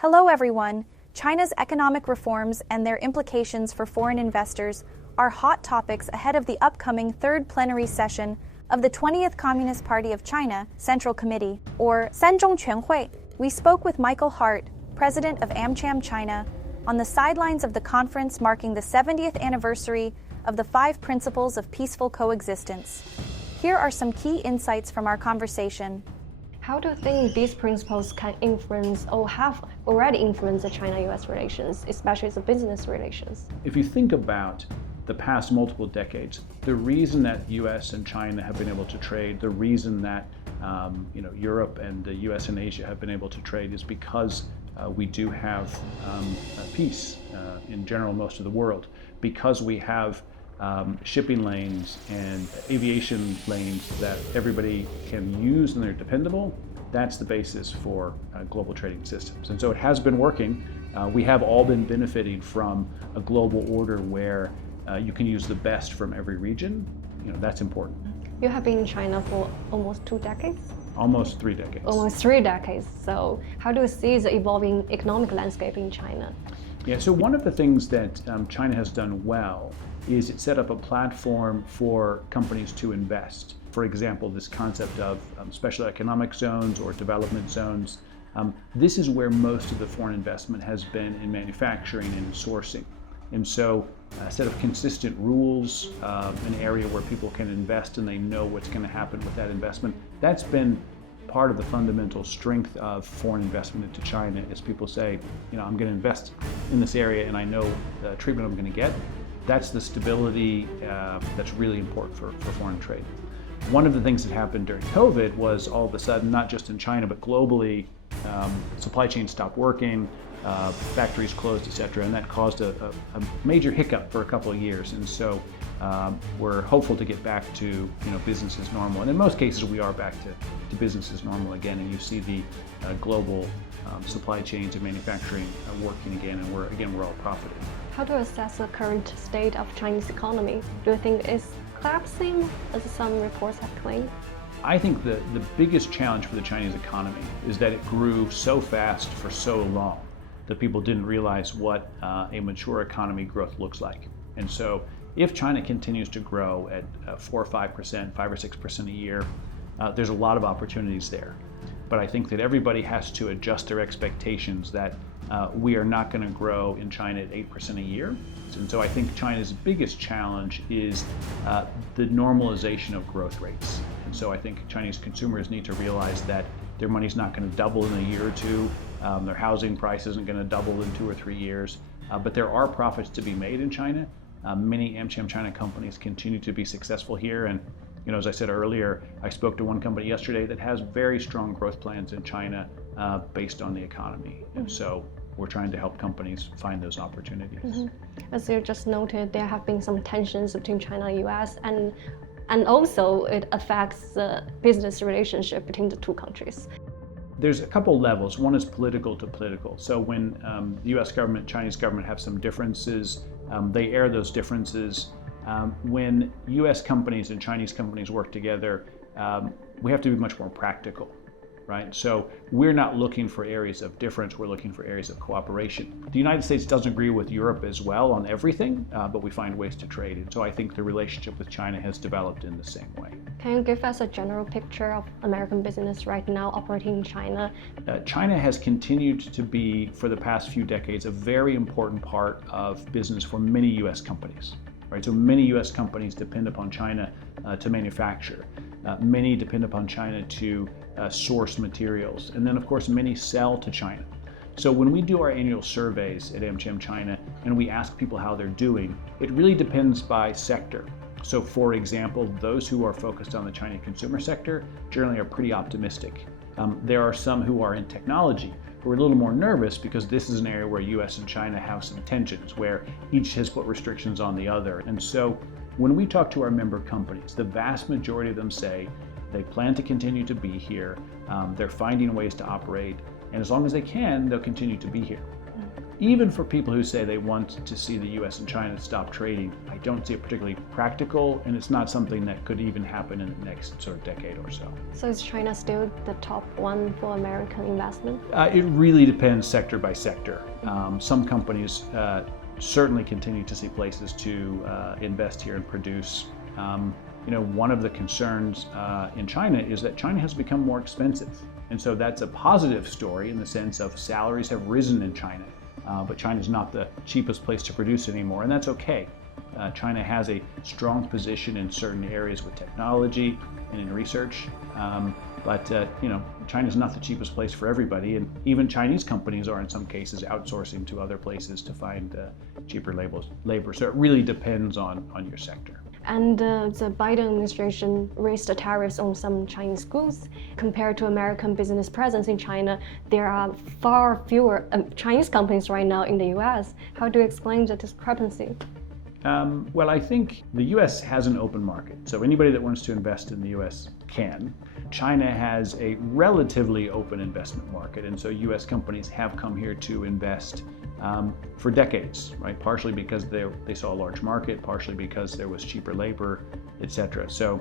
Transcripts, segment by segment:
Hello everyone. China's economic reforms and their implications for foreign investors are hot topics ahead of the upcoming third plenary session of the 20th Communist Party of China Central Committee, or 三中全会. We spoke with Michael Hart, president of AmCham China, on the sidelines of the conference marking the 70th anniversary of the 5 Principles of Peaceful Coexistence. Here are some key insights from our conversation. How do you think these principles can influence or have already influenced the China-US relations, especially the business relations? If you think about the past multiple decades, the reason that US and China have been able to trade, the reason that Europe and the US and Asia have been able to trade is because we do have peace in general most of the world, because we have shipping lanes and aviation lanes that everybody can use and they're dependable. That's the basis for global trading systems. And so it has been working. We have all been benefiting from a global order where you can use the best from every region. That's important. You have been in China for almost 2 decades? Almost 3 decades. Almost 3 decades. So how do you see the evolving economic landscape in China? Yeah, so one of the things that China has done well is it set up a platform for companies to invest. For example, this concept of special economic zones or development zones. This is where most of the foreign investment has been in manufacturing and in sourcing. And so a set of consistent rules, an area where people can invest and they know what's going to happen with that investment, that's been part of the fundamental strength of foreign investment into China, is people say, I'm going to invest in this area and I know the treatment I'm going to get. That's the stability that's really important for foreign trade. One of the things that happened during COVID was all of a sudden, not just in China, but globally, supply chains stopped working, factories closed, etc., and that caused a major hiccup for a couple of years. And so we're hopeful to get back to business as normal. And in most cases, we are back to business as normal again, and you see the global supply chains and manufacturing working again, and we're all profiting. How do you assess the current state of Chinese economy? Do you think it's collapsing, as some reports have claimed? I think the biggest challenge for the Chinese economy is that it grew so fast for so long that people didn't realize what a mature economy growth looks like. And so if China continues to grow at 4 or 5%, 5 or 6% a year, there's a lot of opportunities there. But I think that everybody has to adjust their expectations that we are not going to grow in China at 8% a year. And so I think China's biggest challenge is the normalization of growth rates. And so I think Chinese consumers need to realize that their money's not going to double in a year or two. Their housing price isn't going to double in 2 or 3 years. But there are profits to be made in China. Many AmCham China companies continue to be successful here. And as I said earlier, I spoke to one company yesterday that has very strong growth plans in China based on the economy. And so we're trying to help companies find those opportunities. As you just noted, there have been some tensions between China and US, and also it affects the business relationship between the two countries. There's a couple levels. One is political to political. So when the US government, Chinese government have some differences, they air those differences. When US companies and Chinese companies work together, we have to be much more practical, right? So we're not looking for areas of difference, we're looking for areas of cooperation. The United States doesn't agree with Europe as well on everything, but we find ways to trade. And so I think the relationship with China has developed in the same way. Can you give us a general picture of American business right now operating in China? China has continued to be, for the past few decades, a very important part of business for many US companies. Right, so many US companies depend upon China to manufacture. Many depend upon China to source materials. And then, of course, many sell to China. So when we do our annual surveys at AmCham China and we ask people how they're doing, it really depends by sector. So for example, those who are focused on the China consumer sector generally are pretty optimistic. There are some who are in technology who are a little more nervous because this is an area where US and China have some tensions, where each has put restrictions on the other. And so when we talk to our member companies, the vast majority of them say they plan to continue to be here, they're finding ways to operate, and as long as they can, they'll continue to be here. even for people who say they want to see the US and China stop trading, I don't see it particularly practical, and it's not something that could even happen in the next sort of decade or so. So is China still the top one for American investment? It really depends sector by sector. Some companies certainly continue to see places to invest here and produce. One of the concerns in China is that China has become more expensive. And so that's a positive story in the sense of salaries have risen in China. But China is not the cheapest place to produce anymore, and that's okay. China has a strong position in certain areas with technology and in research, but China is not the cheapest place for everybody, and even Chinese companies are in some cases outsourcing to other places to find cheaper labor. So it really depends on your sector. And the Biden administration raised the tariffs on some Chinese goods. Compared to American business presence in China, there are far fewer Chinese companies right now in the US. How do you explain the discrepancy? Well, I think the US has an open market, so anybody that wants to invest in the US can. China has a relatively open investment market, and so US companies have come here to invest for decades, right? Partially because they saw a large market, partially because there was cheaper labor, etc. So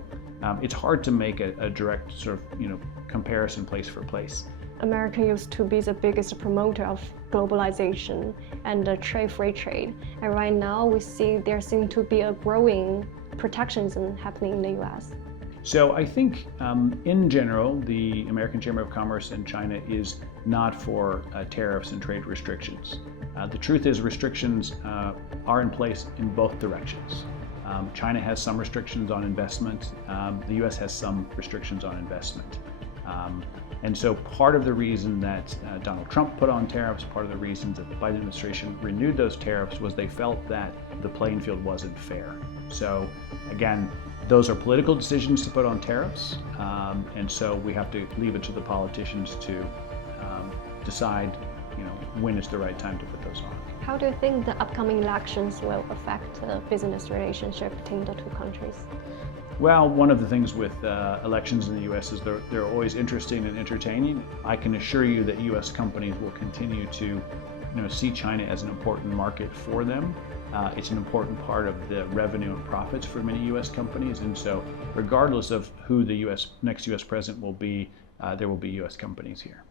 it's hard to make a direct sort of comparison place for place. America used to be the biggest promoter of globalization and free trade. And right now we see there seems to be a growing protectionism happening in the US. So I think in general, the American Chamber of Commerce in China is not for tariffs and trade restrictions. The truth is restrictions are in place in both directions. China has some restrictions on investment. The US has some restrictions on investment. And so part of the reason that Donald Trump put on tariffs, part of the reasons that the Biden administration renewed those tariffs was they felt that the playing field wasn't fair. So again, those are political decisions to put on tariffs, and so we have to leave it to the politicians to decide when is the right time to put those on. How do you think the upcoming elections will affect the business relationship between the two countries? Well, one of the things with elections in the U.S. is they're always interesting and entertaining. I can assure you that U.S. companies will continue to see China as an important market for them. It's an important part of the revenue and profits for many U.S. companies, and so regardless of who the next U.S. president will be, there will be U.S. companies here.